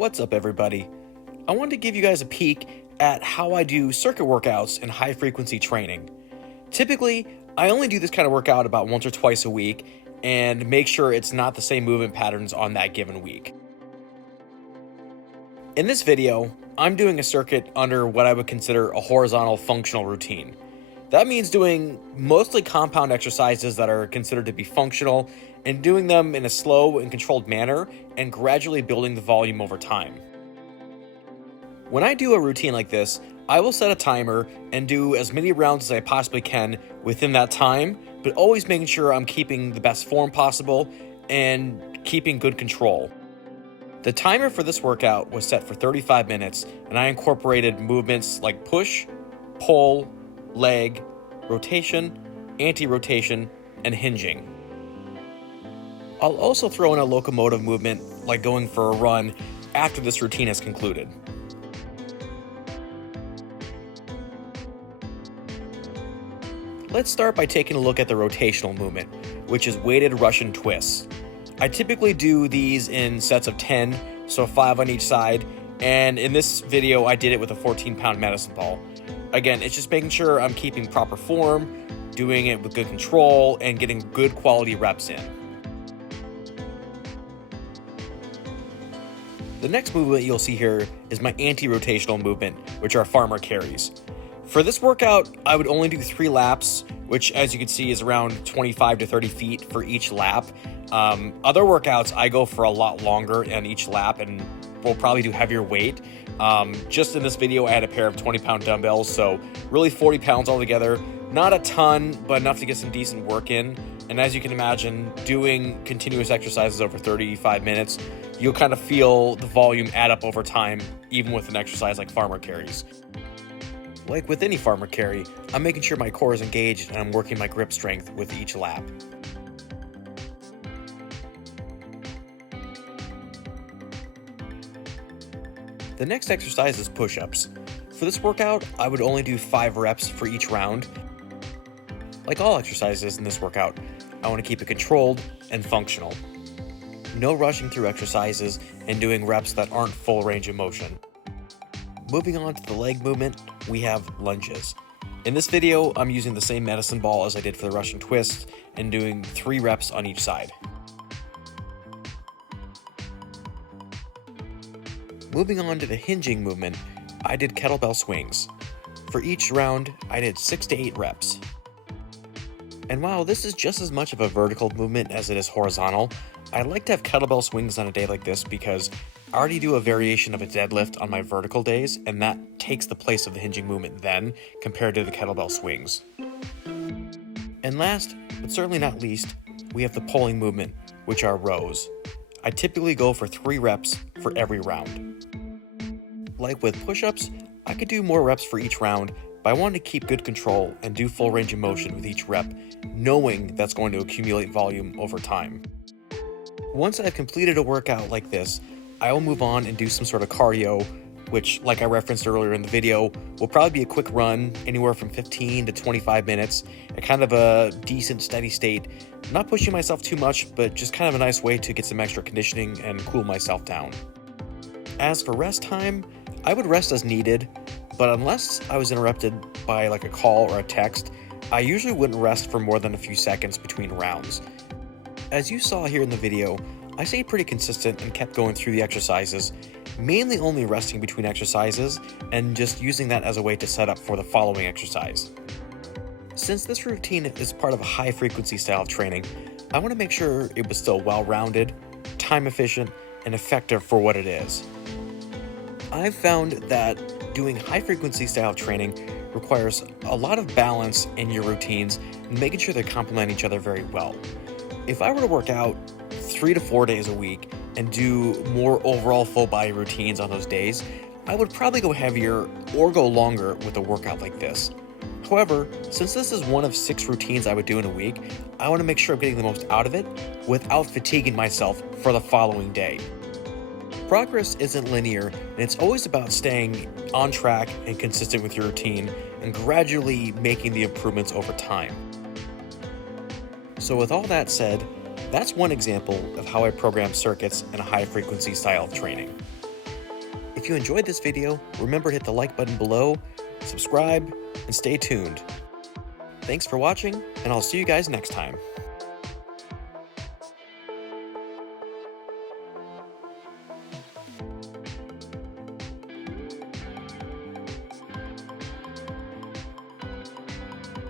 What's up, everybody? I wanted to give you guys a peek at how I do circuit workouts and high frequency training. Typically, I only do this kind of workout about once or twice a week and make sure it's not the same movement patterns on that given week. In this video, I'm doing a circuit under what I would consider a horizontal functional routine. That means doing mostly compound exercises that are considered to be functional and doing them in a slow and controlled manner and gradually building the volume over time. When I do a routine like this, I will set a timer and do as many rounds as I possibly can within that time, but always making sure I'm keeping the best form possible and keeping good control. The timer for this workout was set for 35 minutes, and I incorporated movements like push, pull, leg, rotation, anti-rotation, and hinging. I'll also throw in a locomotive movement like going for a run after this routine has concluded. Let's start by taking a look at the rotational movement, which is weighted Russian twists. I typically do these in sets of 10, so 5 on each side, and in this video I did it with a 14-pound medicine ball. Again, it's just making sure I'm keeping proper form, doing it with good control, and getting good quality reps in. The next movement you'll see here is my anti-rotational movement, which are farmer carries. For this workout, I would only do 3 laps, which as you can see is around 25 to 30 feet for each lap. Other workouts, I go for a lot longer on each lap and will probably do heavier weight. Just in this video, I had a pair of 20-pound dumbbells, so really 40 pounds altogether. Not a ton, but enough to get some decent work in. And as you can imagine, doing continuous exercises over 35 minutes, you'll kind of feel the volume add up over time, even with an exercise like farmer carries. Like with any farmer carry, I'm making sure my core is engaged and I'm working my grip strength with each lap. The next exercise is push-ups. For this workout, I would only do 5 reps for each round. Like all exercises in this workout, I want to keep it controlled and functional. No rushing through exercises and doing reps that aren't full range of motion. Moving on to the leg movement, we have lunges. In this video, I'm using the same medicine ball as I did for the Russian twist and doing 3 reps on each side. Moving on to the hinging movement, I did kettlebell swings. For each round, I did 6 to 8 reps. And while this is just as much of a vertical movement as it is horizontal, I like to have kettlebell swings on a day like this because I already do a variation of a deadlift on my vertical days, and that takes the place of the hinging movement then, compared to the kettlebell swings. And last, but certainly not least, we have the pulling movement, which are rows. I typically go for 3 reps for every round. Like with push-ups, I could do more reps for each round, but I wanted to keep good control and do full range of motion with each rep, knowing that's going to accumulate volume over time. Once I've completed a workout like this, I will move on and do some sort of cardio, which, like I referenced earlier in the video, will probably be a quick run, anywhere from 15 to 25 minutes, at kind of a decent steady state. Not pushing myself too much, but just kind of a nice way to get some extra conditioning and cool myself down. As for rest time, I would rest as needed, but unless I was interrupted by like a call or a text, I usually wouldn't rest for more than a few seconds between rounds. As you saw here in the video, I stayed pretty consistent and kept going through the exercises, mainly only resting between exercises and just using that as a way to set up for the following exercise. Since this routine is part of a high frequency style of training, I want to make sure it was still well-rounded, time efficient, and effective for what it is. I've found that doing high frequency style training requires a lot of balance in your routines and making sure they complement each other very well. If I were to work out 3 to 4 days a week and do more overall full body routines on those days, I would probably go heavier or go longer with a workout like this. However, since this is one of 6 routines I would do in a week, I want to make sure I'm getting the most out of it without fatiguing myself for the following day. Progress isn't linear, and it's always about staying on track and consistent with your routine and gradually making the improvements over time. So with all that said, that's one example of how I program circuits in a high frequency style of training. If you enjoyed this video, remember to hit the like button below, subscribe, and stay tuned. Thanks for watching, and I'll see you guys next time.